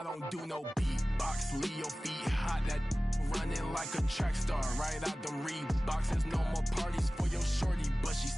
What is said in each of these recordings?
I don't do no beatbox, Leo feet hot, that running like a track star, right out them Reeboks. There's no more parties for your shorty, but she's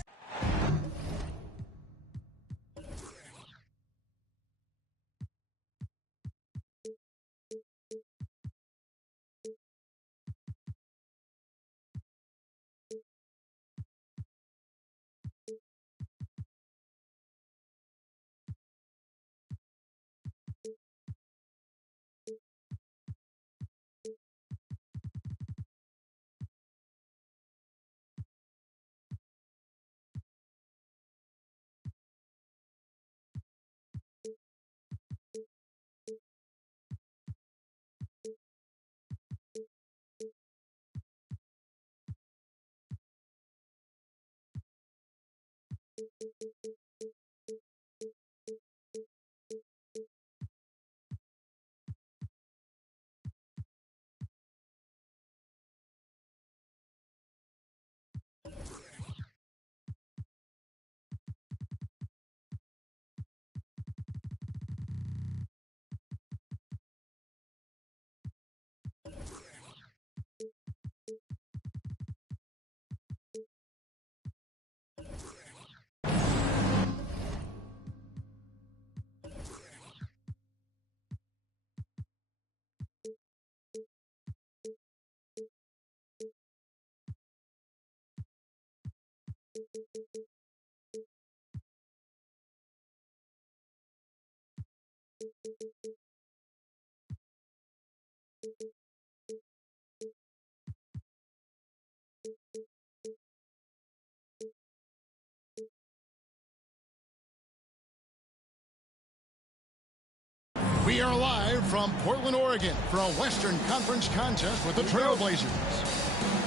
We are live from Portland, Oregon for a Western Conference contest with the Trailblazers.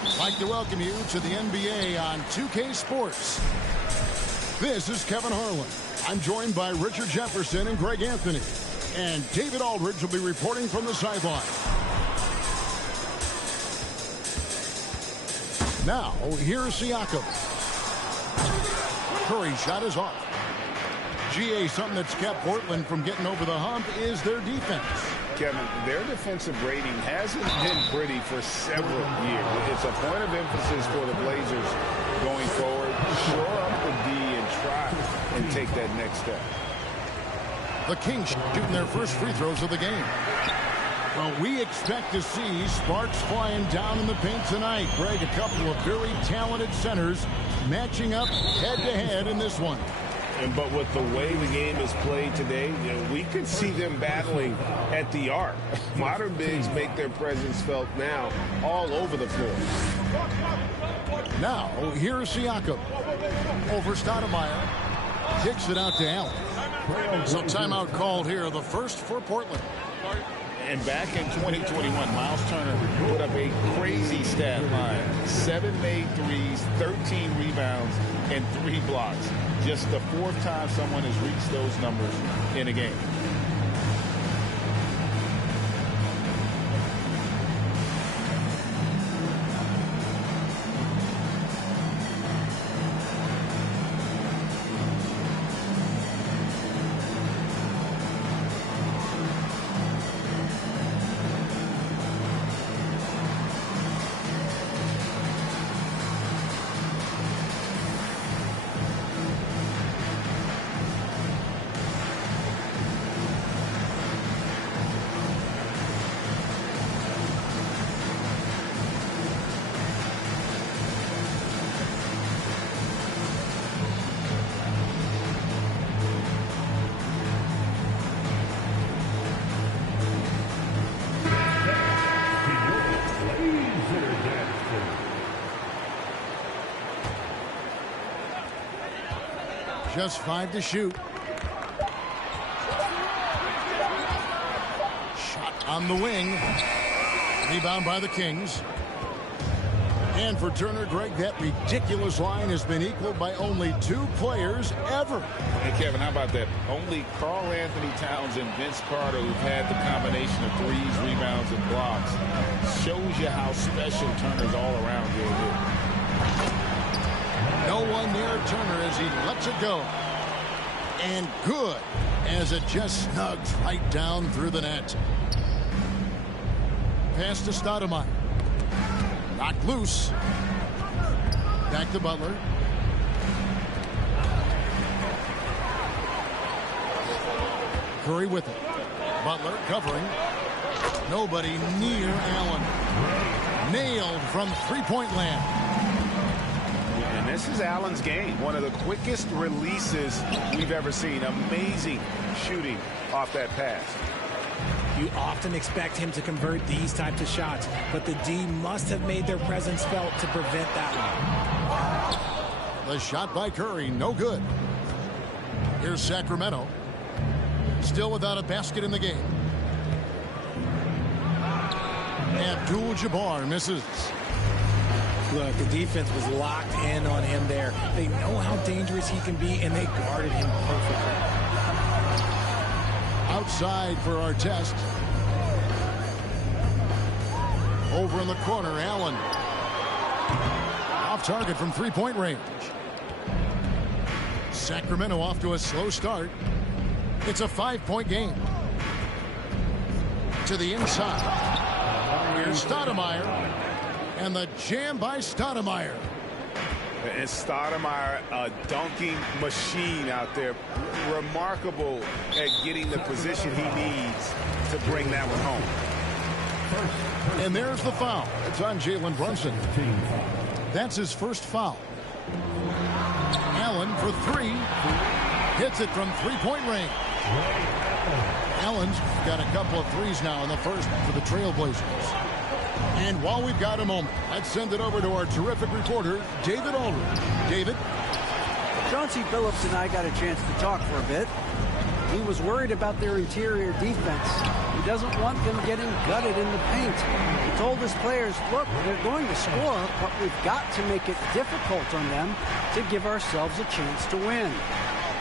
I'd like to welcome you to the NBA on 2K Sports. This is Kevin Harlan. I'm joined by Richard Jefferson and Greg Anthony. And David Aldridge will be reporting from the sideline. Now, here's Siakam. Curry's shot is off. GA, something that's kept Portland from getting over the hump is their defense. Kevin, their defensive rating hasn't been pretty for several years. It's a point of emphasis for the Blazers going forward. Shore up the D and try and take that next step. The Kings shooting their first free throws of the game. Well, we expect to see sparks flying down in the paint tonight. Greg, a couple of very talented centers matching up head-to-head in this one. But with the way the game is played today, we could see them battling at the arc. Modern bigs make their presence felt now all over the floor. Now, here's Siakam. Over Stoudemire. Kicks it out to Allen. So timeout called here, the first for Portland. And back in 2021, Miles Turner put up a crazy stat line. 7 made threes, 13 rebounds, and 3 blocks. Just the 4th time someone has reached those numbers in a game. Just 5 to shoot. Shot on the wing. Rebound by the Kings. And for Turner, Greg, that ridiculous line has been equaled by only 2 players ever. Hey, Kevin, how about that? Only Karl Anthony Towns and Vince Carter, who've had the combination of threes, rebounds, and blocks. Shows you how special Turner's all-around game is. No one near Turner as he lets it go. And good. as it just snugs right down through the net. Pass to Stoudemire. Knocked loose. Back to Butler. Curry with it. Butler covering. Nobody near Allen. Nailed from three-point land. And this is Allen's game. One of the quickest releases we've ever seen. Amazing shooting off that pass. You often expect him to convert these types of shots, but the D must have made their presence felt to prevent that one. The shot by Curry, no good. Here's Sacramento. Still without a basket in the game. Abdul-Jabbar misses. Look, the defense was locked in on him there. They know how dangerous he can be, and they guarded him perfectly. Outside for our test. Over in the corner, Allen. Off target from three-point range. Sacramento off to a slow start. It's a 5-point game. To the inside. Here's Stoudemire. And the jam by Stoudemire. And Stoudemire, a dunking machine out there. Remarkable at getting the position he needs to bring that one home. And there's the foul. It's on Jalen Brunson. That's his first foul. Allen for three. Hits it from three-point range. Allen's got a couple of threes now in the first for the Trailblazers. And while we've got a moment, let's send it over to our terrific reporter, David Aldridge. David? Chauncey Billups and I got a chance to talk for a bit. He was worried about their interior defense. He doesn't want them getting gutted in the paint. He told his players, look, they're going to score, but we've got to make it difficult on them to give ourselves a chance to win.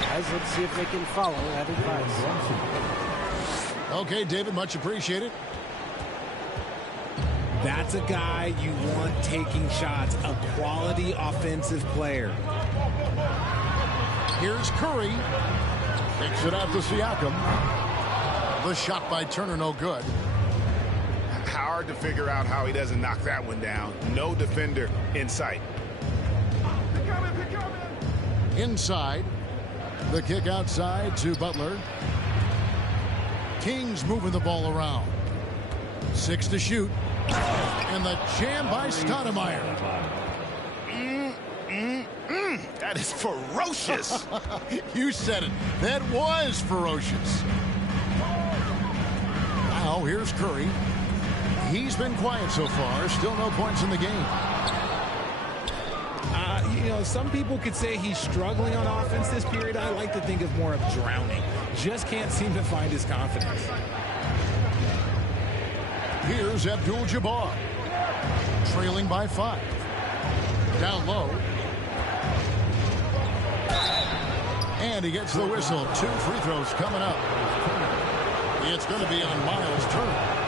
Guys, let's see if they can follow that advice. Okay, David, much appreciated. That's a guy you want taking shots, a quality offensive player. Here's Curry. Kicks it out to Siakam. The shot by Turner, no good. Hard to figure out how he doesn't knock that one down. No defender in sight. Inside. The kick outside to Butler. Kings moving the ball around. 6 to shoot. And the jam by Stoudemire. That is ferocious. You said it. That was ferocious. Now here's Curry. He's been quiet so far. Still no points in the game. You know, some people could say he's struggling on offense this period. I like to think of more of drowning. Just can't seem to find his confidence. Here's Abdul-Jabbar. Trailing by 5. Down low. And he gets the whistle. 2 free throws coming up. It's going to be on Miles Turner.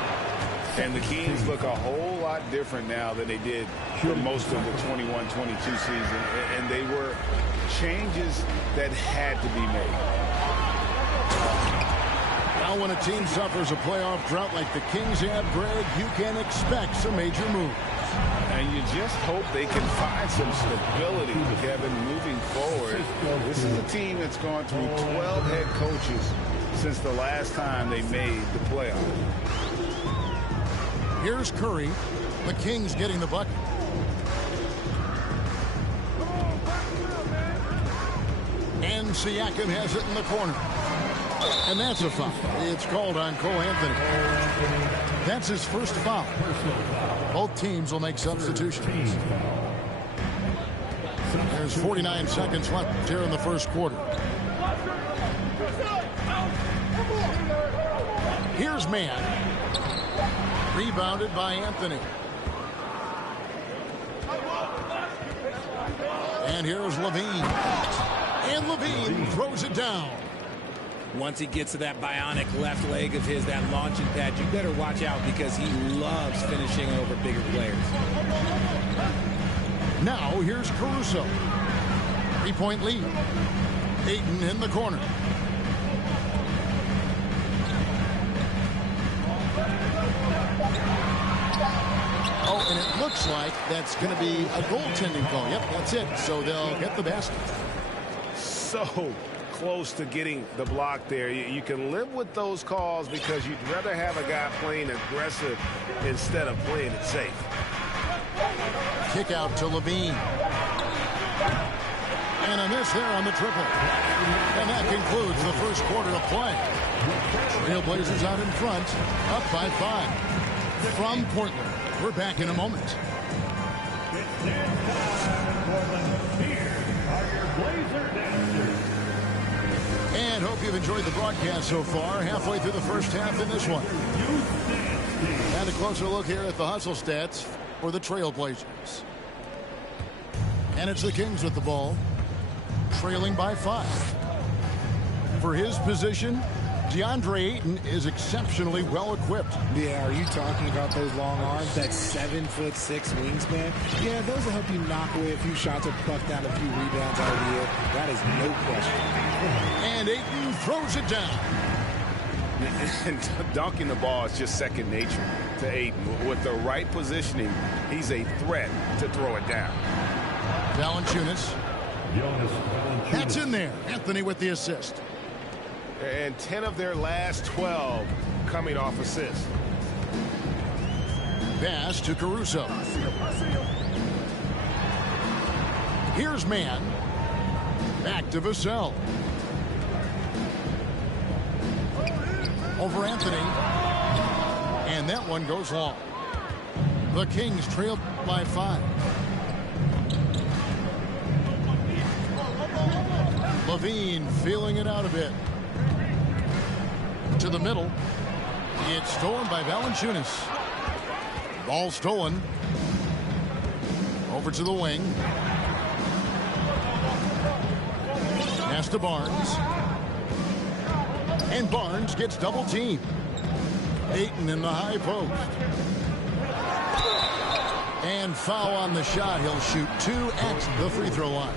And the Kings look a whole lot different now than they did for most of the 21-22 season. And they were changes that had to be made. Now when a team suffers a playoff drought like the Kings have, Greg, you can expect some major moves. And you just hope they can find some stability, Kevin, moving forward. This is a team that's gone through 12 head coaches since the last time they made the playoffs. Here's Curry. The Kings getting the bucket. And Siakam has it in the corner. And that's a foul. It's called on Cole Anthony. That's his first foul. Both teams will make substitutions. There's 49 seconds left here in the first quarter. Here's Mann. Rebounded by Anthony. And here's Levine. And Levine throws it down. Once he gets to that bionic left leg of his, that launching pad, you better watch out because he loves finishing over bigger players. Now here's Caruso. 3-point lead. Ayton in the corner. looks like that's going to be a goaltending call. Yep, that's it. So they'll get the basket. So close to getting the block there. You can live with those calls because you'd rather have a guy playing aggressive instead of playing it safe. Kick out to Levine. And a miss there on the triple. And that concludes the first quarter of play. Trailblazers out in front, up by 5. From Portland, we're back in a moment. And hope you've enjoyed the broadcast so far. Halfway through the first half in this one. And a closer look here at the hustle stats for the Trailblazers. And it's the Kings with the ball, trailing by 5. For his position, DeAndre Ayton is exceptionally well equipped. Yeah, are you talking about those long arms, that 7'6" wingspan? Yeah, those will help you knock away a few shots or pluck down a few rebounds out of the air. That is no question. And Ayton throws it down. And dunking the ball is just second nature to Ayton. With the right positioning, he's a threat to throw it down. Valanciunas. That's in there. Anthony with the assist. And 10 of their last 12 coming off assists. Pass to Caruso. Here's Mann. Back to Vassell. Over Anthony. And that one goes long. The Kings trail by 5. Levine feeling it out a bit. To the middle. It's stolen by Valanciunas. Ball stolen. Over to the wing. Pass to Barnes. And Barnes gets double teamed. Ayton in the high post. And foul on the shot. He'll shoot 2 at the free throw line.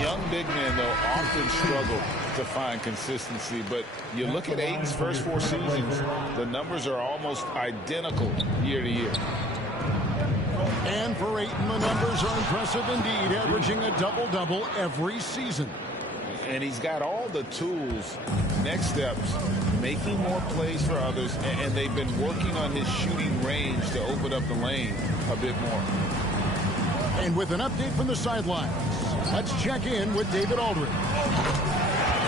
Young big men, though, often struggle to find consistency, but you look at Ayton's first 4 seasons, the numbers are almost identical year to year. And for Ayton, the numbers are impressive indeed, averaging a double-double every season. And he's got all the tools, next steps, making more plays for others, and they've been working on his shooting range to open up the lane a bit more. And with an update from the sidelines, let's check in with David Aldridge.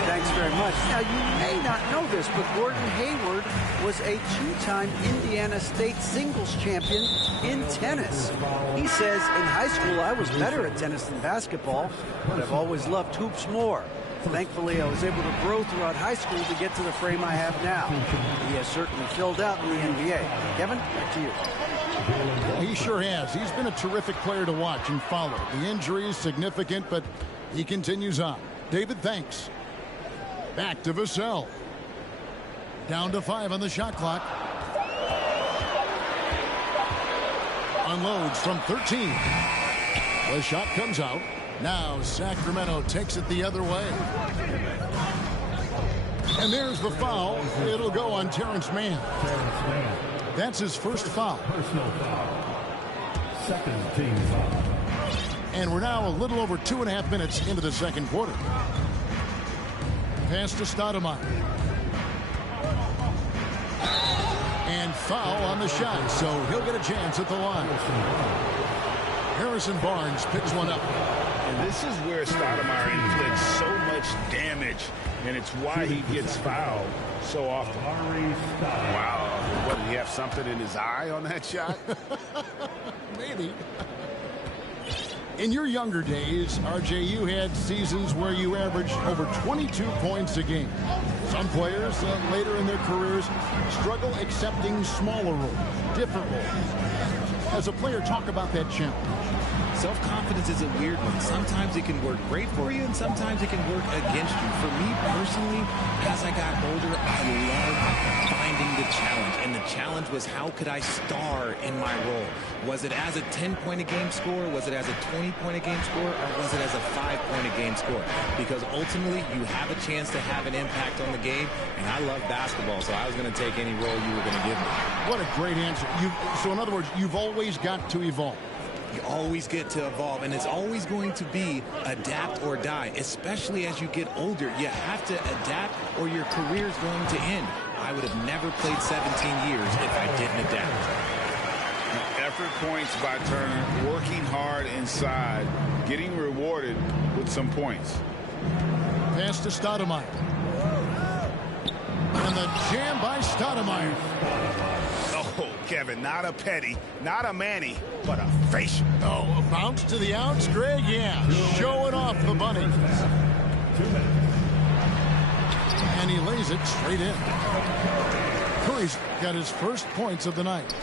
Thanks very much. Now, you may not know this, but Gordon Hayward was a 2-time Indiana State singles champion in tennis. He says, in high school, I was better at tennis than basketball, but I've always loved hoops more. Thankfully, I was able to grow throughout high school to get to the frame I have now. He has certainly filled out in the NBA. Kevin, back to you. He sure has. He's been a terrific player to watch and follow. The injury is significant, but he continues on. David, thanks. Back to Vassell. Down to 5 on the shot clock. Unloads from 13. The shot comes out. Now Sacramento takes it the other way. And there's the foul. It'll go on Terrence Mann. That's his first foul. Personal foul. Second team foul. And we're now a little over 2.5 minutes into the second quarter. Pass to Stoudemire. And foul on the shot, so he'll get a chance at the line. Harrison Barnes picks one up. And this is where Stoudemire inflicts so much damage, and it's why he gets fouled so often. Wow. What, did he have something in his eye on that shot? Maybe. In your younger days, RJ, you had seasons where you averaged over 22 points a game. Some players later in their careers struggle accepting smaller roles, different roles. As a player, talk about that challenge. Self-confidence is a weird one. Sometimes it can work great for you, and sometimes it can work against you. For me personally, as I got older, I loved finding the challenge. and the challenge was, how could I star in my role? Was it as a 10-point-a-game scorer? Was it as a 20-point-a-game scorer? Or was it as a 5-point-a-game scorer? Because ultimately, you have a chance to have an impact on the game, and I love basketball, so I was going to take any role you were going to give me. What a great answer. So in other words, you've always got to evolve. You always get to evolve, and it's always going to be adapt or die, especially as you get older. You have to adapt or your career is going to end. I would have never played 17 years if I didn't adapt. Effort points by Turner, working hard inside, getting rewarded with some points. Pass to Stoudemire. And the jam by Stoudemire. Oh, Kevin, not a petty, not a Manny, but a facial. Oh, a bounce to the outs, Greg? Yeah, showing off the bunny. And he lays it straight in. Curry's got his first points of the night.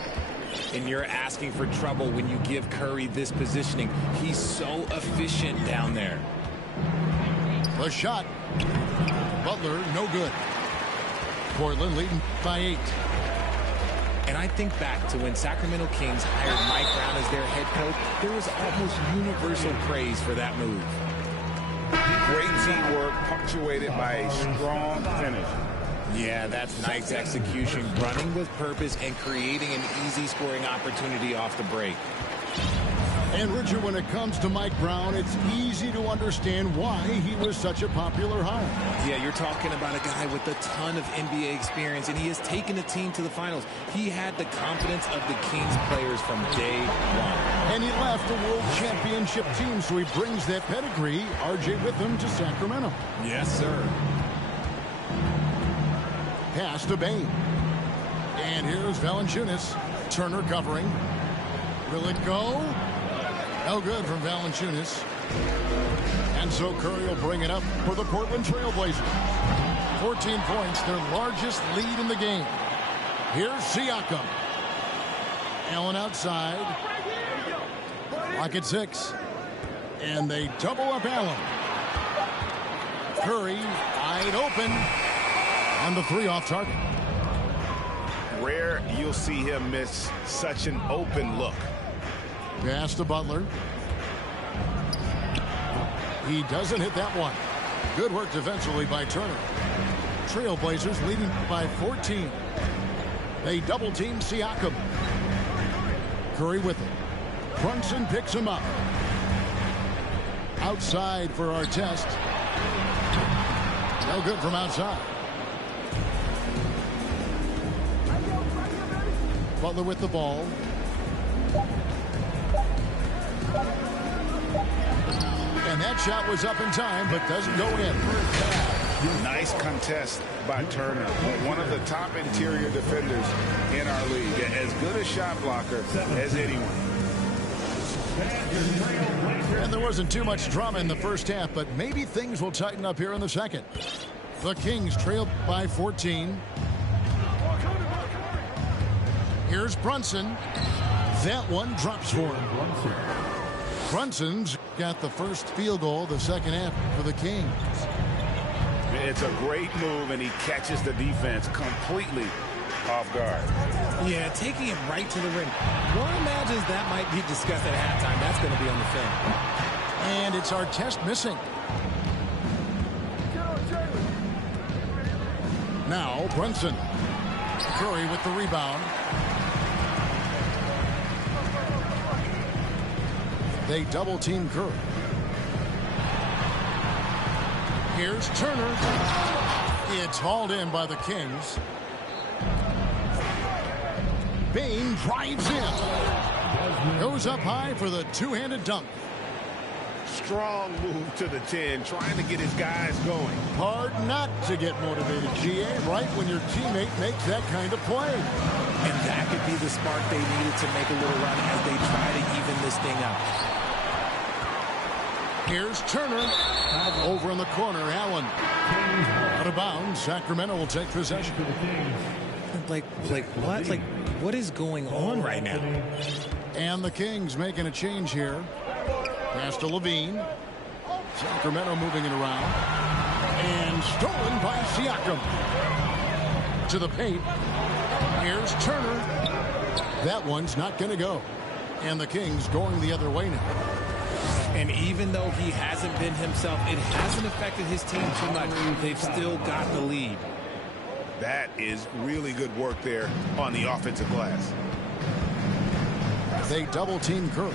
And you're asking for trouble when you give Curry this positioning. He's so efficient down there. The shot. Butler, no good. Portland leading by 8. And I think back to when Sacramento Kings hired Mike Brown as their head coach, there was almost universal praise for that move. Great teamwork punctuated by a strong finish. Yeah, that's nice execution, running with purpose and creating an easy scoring opportunity off the break. And Richard, when it comes to Mike Brown, it's easy to understand why he was such a popular hire. Yeah, you're talking about a guy with a ton of NBA experience, and he has taken the team to the finals. He had the confidence of the Kings players from day one. And he left a world championship team, so he brings that pedigree, RJ, with him to Sacramento. Yes, sir. Pass to Bane. And here's Valanciunas. Turner covering. Will it go? No good from Valanciunas. And so Curry will bring it up for the Portland Trail Blazers. 14 points, their largest lead in the game. Here's Siakam. Allen outside. Lock at 6. And they double up Allen. Curry wide open. And the 3 off target. Rare you'll see him miss such an open look. Pass to Butler. He doesn't hit that one. Good work defensively by Turner. Trailblazers leading by 14. They double team Siakam. Curry with it. Brunson picks him up. Outside for Artest. No good from outside. Butler with the ball. And that shot was up in time, but doesn't go in. Nice contest by Turner. One of the top interior defenders in our league. As good a shot blocker as anyone. And there wasn't too much drama in the first half, but maybe things will tighten up here in the second. The Kings trail by 14. Here's Brunson. That one drops for him. Brunson's got the first field goal of the second half for the Kings. It's a great move, and he catches the defense completely off guard. Yeah, taking it right to the rim. One imagines that might be discussed at halftime. That's going to be on the film. And it's Artest missing. Now Brunson. Curry with the rebound. They double team Curry. Here's Turner. It's hauled in by the Kings. Bane drives in. Goes up high for the two-handed dunk. Strong move to the 10, trying to get his guys going. Hard not to get motivated, GA, right when your teammate makes that kind of play. And that could be the spark they needed to make a little run as they try to even this thing up. Here's Turner. Over in the corner, Allen. Out of bounds, Sacramento will take possession. Like what? Like, what is going on right now? And the Kings making a change here. Pass to Levine. Sacramento moving it around. And stolen by Siakam. To the paint. Here's Turner. That one's not going to go. And the Kings going the other way now. And even though he hasn't been himself, it hasn't affected his team too much. They've still got the lead. That is really good work there on the offensive glass. They double team Curry.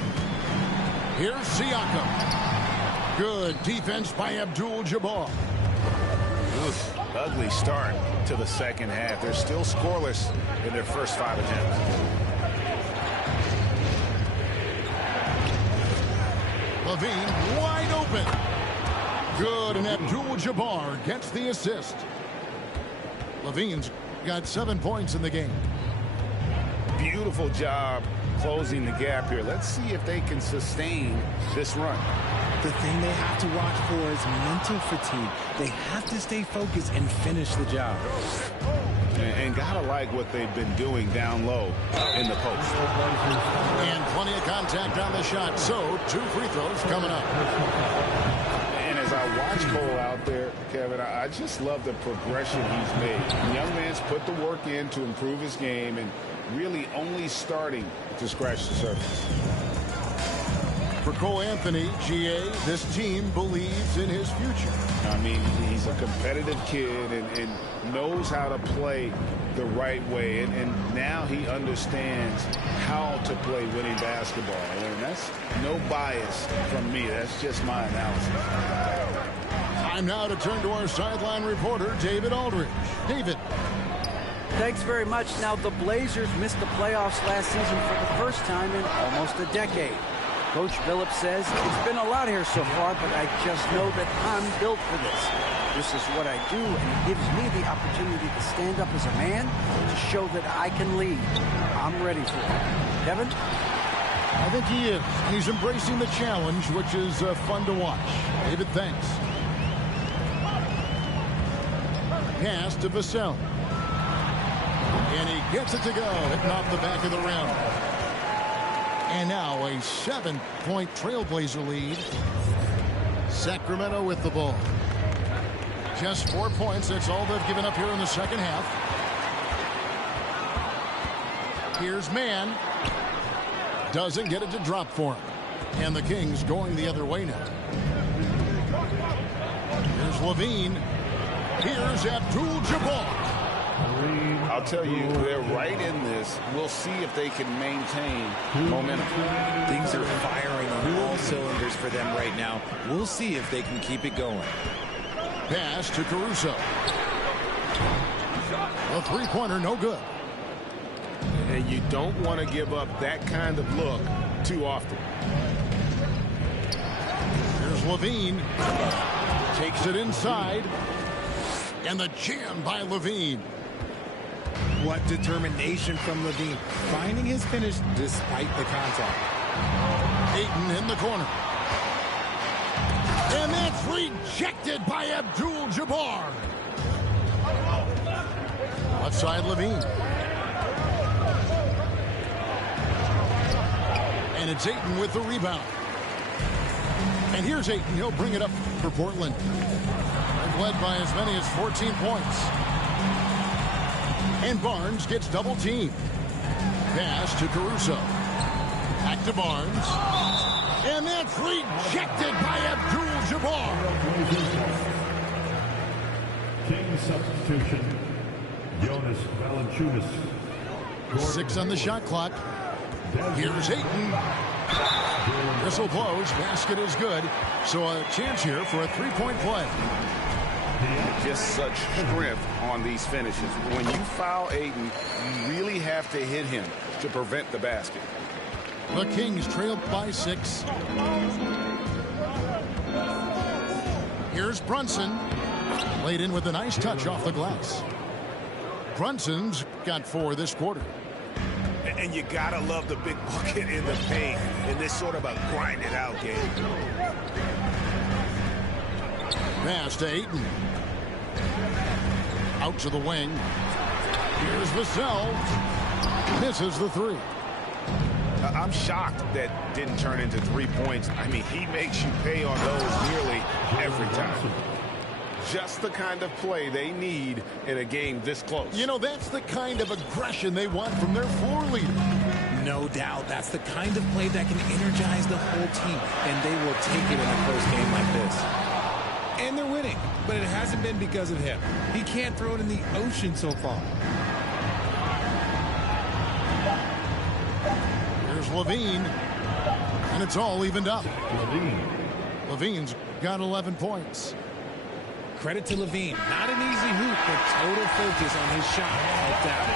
Here's Siakam. Good defense by Abdul-Jabbar. Ugly start to the second half. They're still scoreless in their first 5 attempts. Levine wide open. Good, and Abdul-Jabbar gets the assist. Levine's got 7 points in the game. Beautiful job closing the gap here. Let's see if they can sustain this run. The thing they have to watch for is mental fatigue. They have to stay focused and finish the job. And gotta like what they've been doing down low in the post. And plenty of contact on the shot. So 2 free throws coming up. And as I watch Cole out there, Kevin, I just love the progression he's made. The young man's put the work in to improve his game and really only starting to scratch the surface. For Cole Anthony, GA, this team believes in his future. I mean, he's a competitive kid and knows how to play the right way. And now he understands how to play winning basketball. And that's no bias from me. That's just my analysis. Time now to turn to our sideline reporter, David Aldridge. David. Thanks very much. Now, the Blazers missed the playoffs last season for the first time in almost a decade. Coach Billups says, it's been a lot here so far, but I just know that I'm built for this. This is what I do, and it gives me the opportunity to stand up as a man to show that I can lead. I'm ready for it. Kevin? I think he is. He's embracing the challenge, which is fun to watch. David, thanks. Pass to Vassell. And he gets it to go, hitting off the back of the rim. And now a 7-point Trailblazer lead. Sacramento with the ball. Just 4 points. That's all they've given up here in the second half. Here's Mann. Doesn't get it to drop for him. And the Kings going the other way now. Here's Levine. Here's Abdul-Jabbar. I'll tell you, they're right in this. We'll see if they can maintain momentum. Things are firing on all cylinders for them right now. We'll see if they can keep it going. Pass to Caruso. A three-pointer, no good. And you don't want to give up that kind of look too often. Here's Levine. Takes it inside. And the jam by Levine. What determination from Levine, finding his finish despite the contact. Ayton in the corner. And that's rejected by Abdul-Jabbar. Left side Levine. And it's Ayton with the rebound. And here's Ayton. He'll bring it up for Portland. They've led by as many as 14 points. And Barnes gets double teamed. Pass to Caruso. Back to Barnes. And that's rejected by Abdul-Jabbar. King substitution. Jonas Valanciunas. 6 on the shot clock. Here's Ayton. Whistle blows. Basket is good. So a chance here for a three-point play. Just such strength on these finishes. When you foul Ayton, you really have to hit him to prevent the basket. The Kings trail by 6. Here's Brunson. Laid in with a nice touch off the glass. Brunson's got 4 this quarter. And you gotta love the big bucket in the paint in this sort of a grind-it-out game. Pass to Ayton. Out to the wing. Here's Vassell. Misses the 3. I'm shocked that didn't turn into 3 points. I mean, he makes you pay on those nearly every time. just the kind of play they need in a game this close. You know, that's the kind of aggression they want from their floor leader. No doubt. That's the kind of play that can energize the whole team, and they will take it in a close game like this. And they're winning, but it hasn't been because of him. He can't throw it in the ocean so far. Here's Levine, and it's all evened up. Levine's got 11 points. Credit to Levine. Not an easy hoop, but total focus on his shot helped out.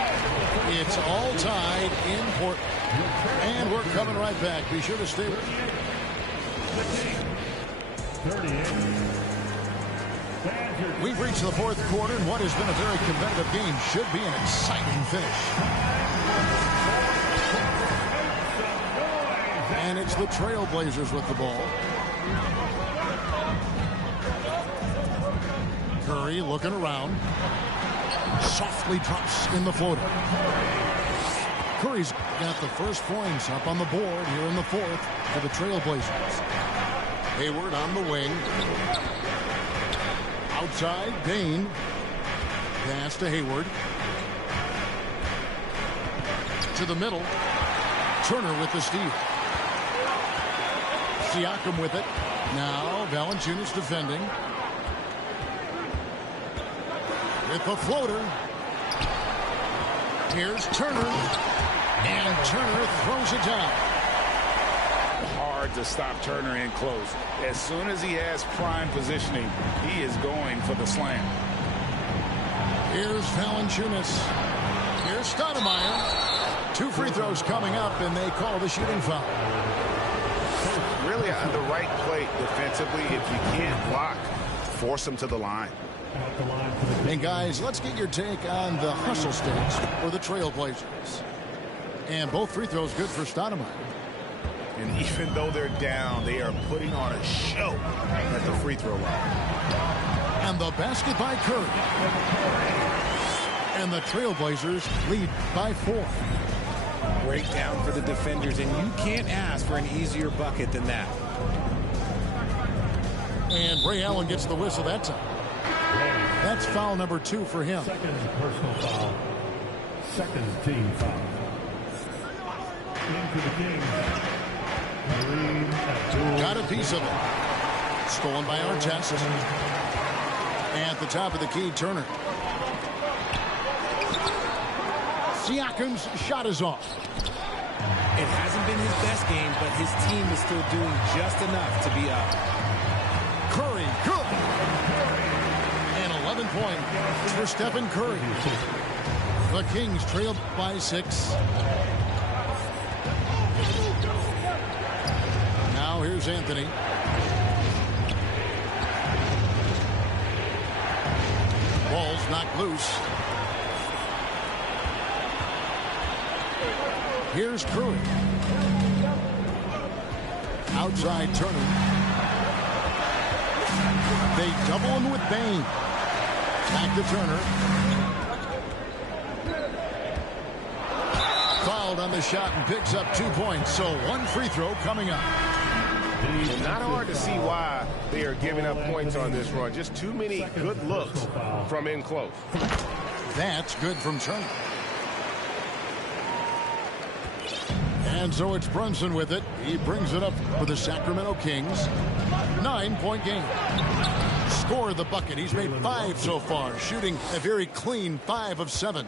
It's all tied in Portland. And we're coming right back. Be sure to stay with us. We've reached the fourth quarter, and what has been a very competitive game should be an exciting finish. And it's the Trailblazers with the ball. Curry looking around. Softly drops in the floater. Curry's got the first points up on the board here in the fourth for the Trailblazers. Hayward on the wing. Outside, Dane. Pass to Hayward. To the middle. Turner with the steal. Siakam with it. Now Valanciunas defending. With the floater. Here's Turner. And Turner throws it down. Hard to stop Turner in close. As soon as he has prime positioning, he is going for the slam. Here's Valanciunas. Here's Stoudemire. 2 free throws coming up, and they call the shooting foul. Really on the right plate defensively. If you can't block, force him to the line. And guys, let's get your take on the hustle stakes for the Trailblazers. And both free throws good for Stoudemire. And even though they're down, they are putting on a show at the free throw line. And the basket by Curry. And the Trailblazers lead by 4. Breakdown for the defenders, and you can't ask for an easier bucket than that. And Ray Allen gets the whistle that time. That's foul number 2 for him. Second personal foul. Second team foul. Into the game. Got a piece of it. Stolen by Artest. And at the top of the key, Turner. Siakam's shot is off. It hasn't been his best game, but his team is still doing just enough to be up. Curry, good. And 11 points for Stephen Curry. The Kings trail by 6. Now here's Anthony. Ball's knocked loose. Here's Curry. Outside Turner. They double him with Bane. Back to Turner. Fouled on the shot and picks up 2 points. So 1 free throw coming up. And not hard to see why they are giving up points on this run. Just too many good looks from in close. That's good from Turner. And so it's Brunson with it. He brings it up for the Sacramento Kings. 9-point game. Score the bucket. He's made 5 so far, shooting a very clean 5 of 7.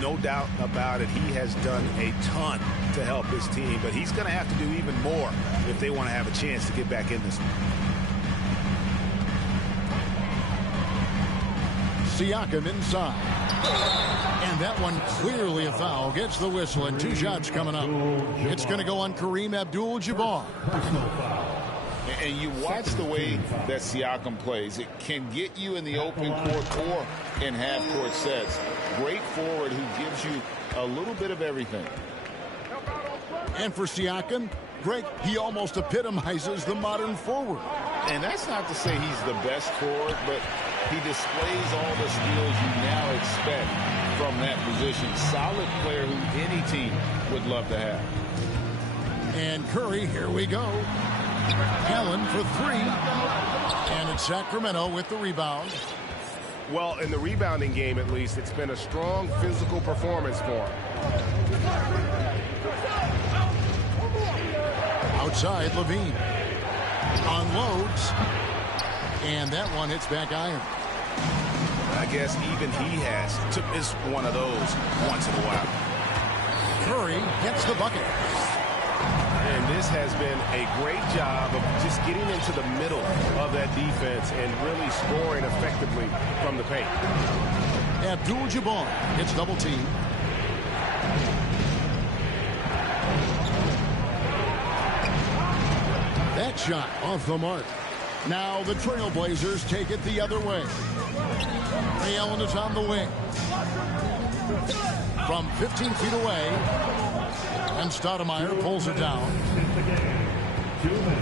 No doubt about it. He has done a ton to help his team, but he's going to have to do even more if they want to have a chance to get back in this one. Siakam inside. And that one clearly a foul. Gets the whistle, and 2 shots coming up. It's going to go on Kareem Abdul-Jabbar. And you watch the way that Siakam plays. It can get you in the open court or in half-court sets. Great forward who gives you a little bit of everything. And for Siakam, Greg, he almost epitomizes the modern forward. And that's not to say he's the best forward, but he displays all the skills you now expect from that position. Solid player who any team would love to have. And Curry, here we go. Allen for 3. And it's Sacramento with the rebound. Well, in the rebounding game, at least, it's been a strong physical performance for him. Outside, Levine. Unloads. And that one hits back iron. I guess even he has to miss one of those once in a while. Curry gets the bucket. And this has been a great job of just getting into the middle of that defense and really scoring effectively from the paint. Abdul-Jabbar gets double teamed. That shot off the mark. Now the Trailblazers take it the other way. Ray Allen is on the wing. From 15 feet away. And Stoudemire pulls it down.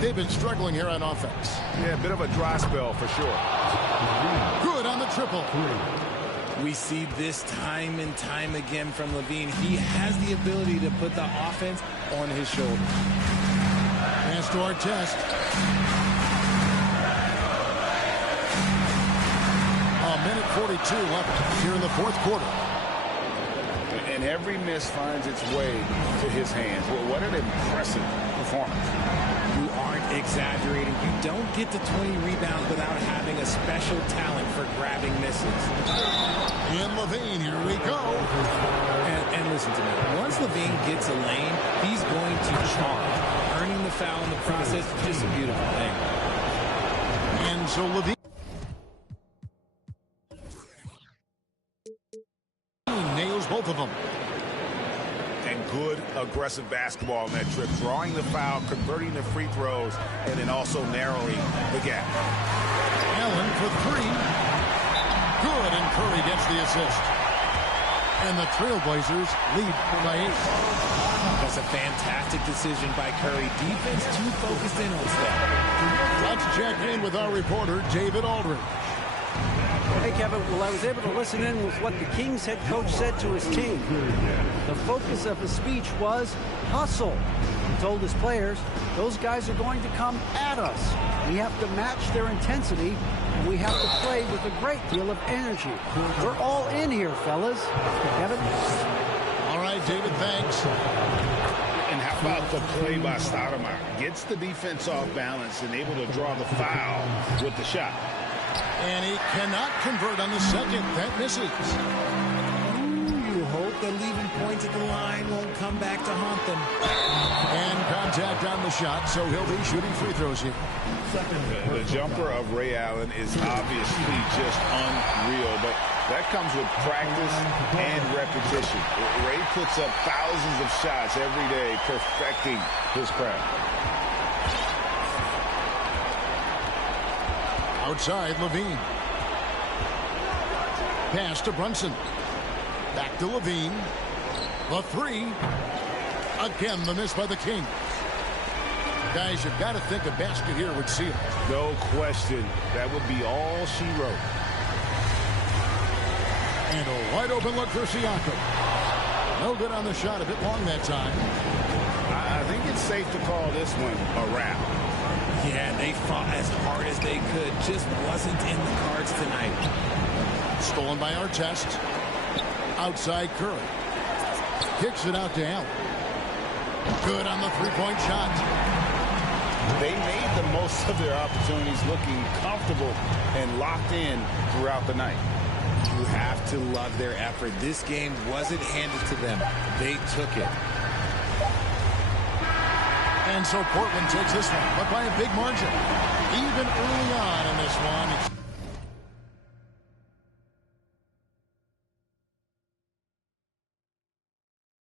They've been struggling here on offense. Yeah, a bit of a dry spell for sure. Good on the triple. We see this time and time again from Levine. He has the ability to put the offense on his shoulder. Pass to Artest. A minute 42 left here in the fourth quarter. And every miss finds its way to his hands. Well, what an impressive performance. You aren't exaggerating. You don't get to 20 rebounds without having a special talent for grabbing misses. And Levine, here we go. And listen to me. Once Levine gets a lane, he's going to charge. Earning the foul in the process is just a beautiful thing. And so Levine nails both of them. And good aggressive basketball on that trip. Drawing the foul, converting the free throws, and then also narrowing the gap. Allen for three. Good, and Curry gets the assist. And the Trailblazers lead by 8. That's a fantastic decision by Curry. Defense too focused in on stuff. Let's check in with our reporter, David Aldridge. Hey, Kevin, well, I was able to listen in with what the Kings head coach said to his team. The focus of his speech was hustle. He told his players, those guys are going to come at us. We have to match their intensity, and we have to play with a great deal of energy. We're all in here, fellas. Kevin? All right, David, thanks. And how about the play by Stoudemire? Gets the defense off balance and able to draw the foul with the shot. And he cannot convert on the second. That misses. You hope that leaving points at the line won't come back to haunt them. And contact on the shot, so he'll be shooting free throws here. The jumper of Ray Allen is obviously just unreal, but that comes with practice and repetition. Ray puts up thousands of shots every day, perfecting his craft. Outside, Levine. Pass to Brunson. Back to Levine. The three. Again, the miss by the Kings. Guys, you've got to think a basket here would seal it. No question. That would be all she wrote. And a wide open look for Siakam. No good on the shot. A bit long that time. I think it's safe to call this one a wrap. Yeah, they fought as hard as they could. Just wasn't in the cards tonight. Stolen by Artest. Outside Curry. Kicks it out to Allen. Good on the three-point shot. They made the most of their opportunities, looking comfortable and locked in throughout the night. You have to love their effort. This game wasn't handed to them. They took it. And so Portland takes this one, but by a big margin. Even early on in this one.